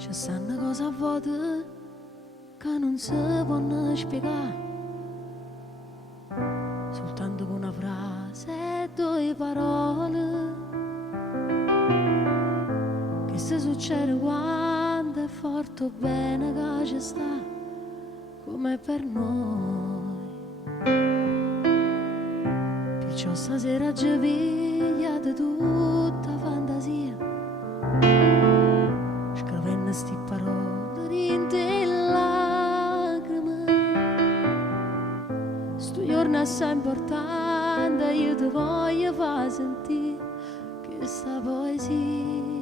Ci stanno cose a volte che non si possono spiegare, soltanto con una frase e due parole, che se succede quando è forte o bene che ci sta, come per noi. Perciò stasera ci piglia di tutta fantasia, scrivendo sti parole rinte lacrime. Sto giorno assai importante, io ti voglio far sentire questa poesia.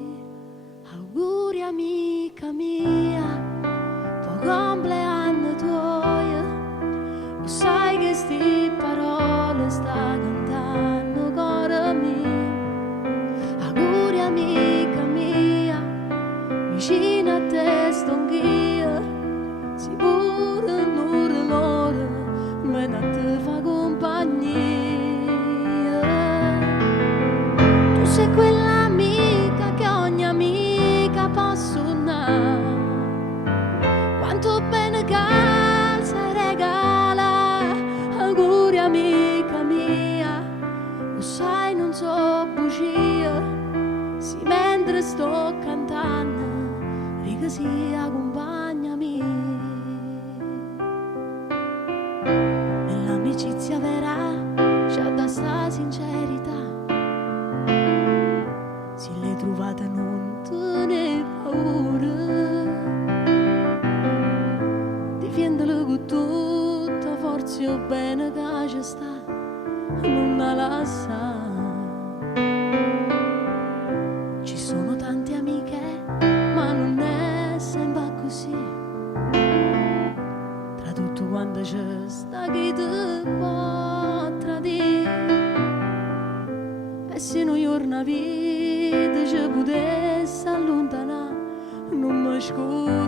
Auguri amica mia, buon compleanno tuo, lo sai che sti parole sta cantando cuore mio. Auguri amica mia, vicino a te sto anch'io, sicuro l'ora l'ora, me da te fa compagnia. Tu sei quell'amica che ogni amica può suonare, quanto bene che sai regala. Auguri amica mia, lo sai non so bugia, sì mentre sto cantando, riga sì accompagnami. Nell'amicizia vera c'è da sta sincerità, se le trovate non te ne paura, difendele con tutta forza o bene che ci sta, non la lascia. Ci sono tante amiche, ma non è sempre così, tra tutto quanto c'è sta chi ti può tradire. E se un giorno la vita ci potesse allontanare, non mi scordo